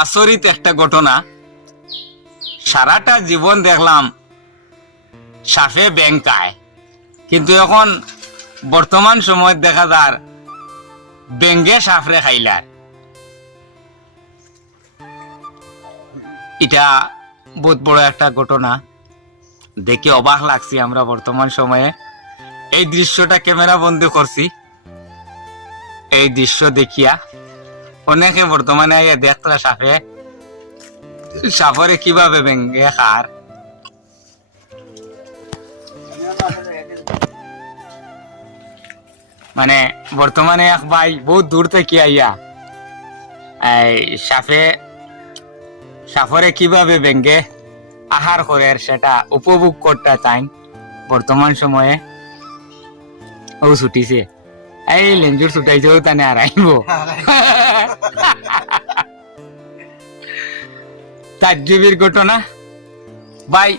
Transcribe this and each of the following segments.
আচরিত একটা ঘটনা। সারাটা জীবন দেখলাম সাফে ব্যাংকায়। কিন্তু এখন বর্তমান সময় দেখা যার ব্যাঙ্গে সাফরে খাইলার। এটা বহুত বড় একটা ঘটনা। দেখে অবাক লাগছি আমরা বর্তমান সময়ে। এই দৃশ্যটা ক্যামেরা বন্দি করছি। এই দৃশ্য দেখিয়া অনেকে বর্তমানে আইয়া দেখলা সাপে। সাপরে কীভাবে ভেঙ্গে খার? মানে বর্তমানে এক ভাই বহুত দূর থেকে আইয়া সাপে সাফরে কীভাবে ভেঙ্গে আহার করে সেটা উপভোগ করতে চাই বর্তমান সময়ে। ও ছুটিছে। এই লেঞ্জুর ছুটাইছেও তানে আর আইব তাজ্জুবির ঘটনা। ভাই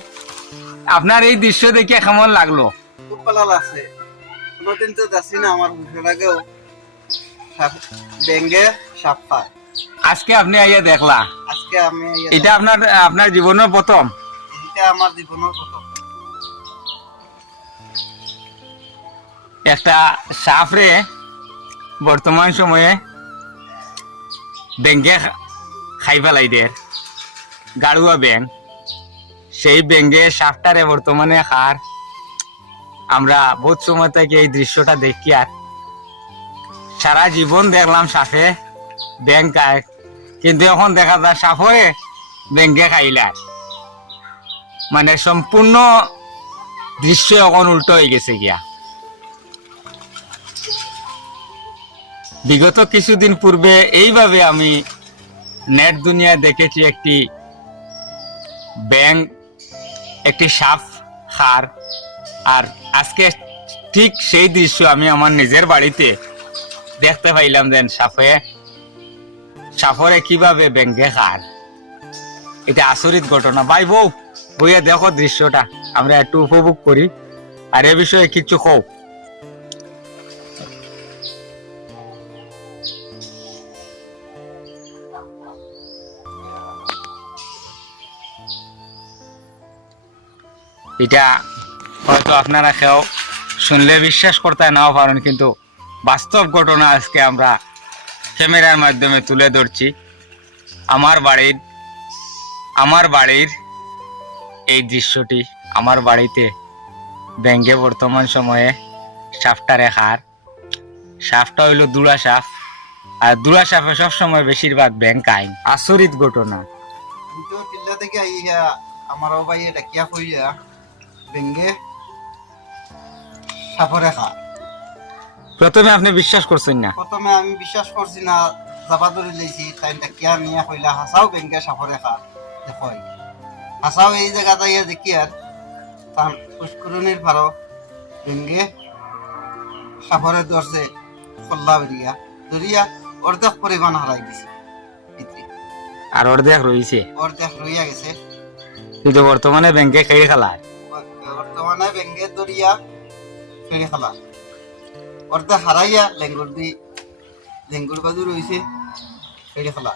আপনার এই দৃশ্য দেখে কেমন লাগল? খুব ভালো লাগছে কোনোদিন তো যাচ্ছি না আমার ব্যাঙ্গে সাপ পায় আজকে আপনি আইয়া দেখলা। আজকে আমি এটা আপনার আপনার জীবনের প্রথম এটা আমার জীবনের প্রথম একটা সাফরে বর্তমান সময়ে ব্যাঙ্গে খাই ফেলাই দের গাড়ুয়া ব্যাং সেই ব্যাঙ্গে সাপটারে বর্তমানে খার। আমরা বহুত সময় থেকে এই দৃশ্যটা দেখি আর। সারা জীবন দেখলাম সাপে ব্যাং খায়। কিন্তু এখন দেখা যায় সাপরে ব্যাঙ্গে খাইলার মানে সম্পূর্ণ দৃশ্য এখন উল্টো হয়ে গেছে গিয়া। বিগত কিছুদিন পূর্বে এইভাবে আমি নেট দুনিয়া দেখেছি একটি ব্যাং একটি সাপ হার আর আজকে ঠিক সেই দৃশ্য আমি আমার নিজের বাড়িতে দেখতে পাইলাম যেন সাপে সাফরে কীভাবে ব্যাঙ্গে হার এটা আচরিত ঘটনা। ভাই বউ, বইয়া দেখো দৃশ্যটা। আমরা একটু উপভোগ করি। আর এ বিষয়ে কিছু কও। এটা হয়তো আপনারা কেউ শুনলে বিশ্বাস করতে নাও পারেন কিন্তু বাস্তব ঘটনা আজকে আমরা ক্যামেরার মাধ্যমে তুলে ধরছি। আমার বাড়ির আমার বাড়ির এই দৃশ্যটি আমার বাড়িতে ব্যাঙ্গে বর্তমান সময়ে সাপটা রেখার। সাপটা হইল দুলা সাপ আর দুলা সাপে সবসময় বেশিরভাগ ব্যাংক আইন। আচরিত ঘটনা। আইয়া ভাই এটা কিয়া কইয়া ব্যাঙ্গে সাপরে খা। প্রথমে আপনি বিশ্বাস করছেন না? প্রথমে আমি বিশ্বাস করছি না যাবা ধরে লইছি তাইটা কিয়া নিয়া কইলা হাসাও ব্যাঙ্গে সাপরে খা দেখই। হাসাও এই জায়গা যাইয়া দেখি আর তার পুষ্করণীর পারো ব্যাঙ্গে সাপরে ধরছে খল্লা বেরিয়া ধরিয়া অর্ধেক পরিমাণ হারাই দিছে আর অর্ধেক রয়েছে অর্ধেক রইয়া গেছে। কিন্তু বর্তমানে ব্যাংকে খেয়ে খেলায় বর্তমানে ব্যাঙ্গে ধরিয়া ফেরি খালা। অর্ধেক হারাইয়া লেঙ্গুর দি লেঙ্গুর বাজু রয়েছে ফেরি খালা।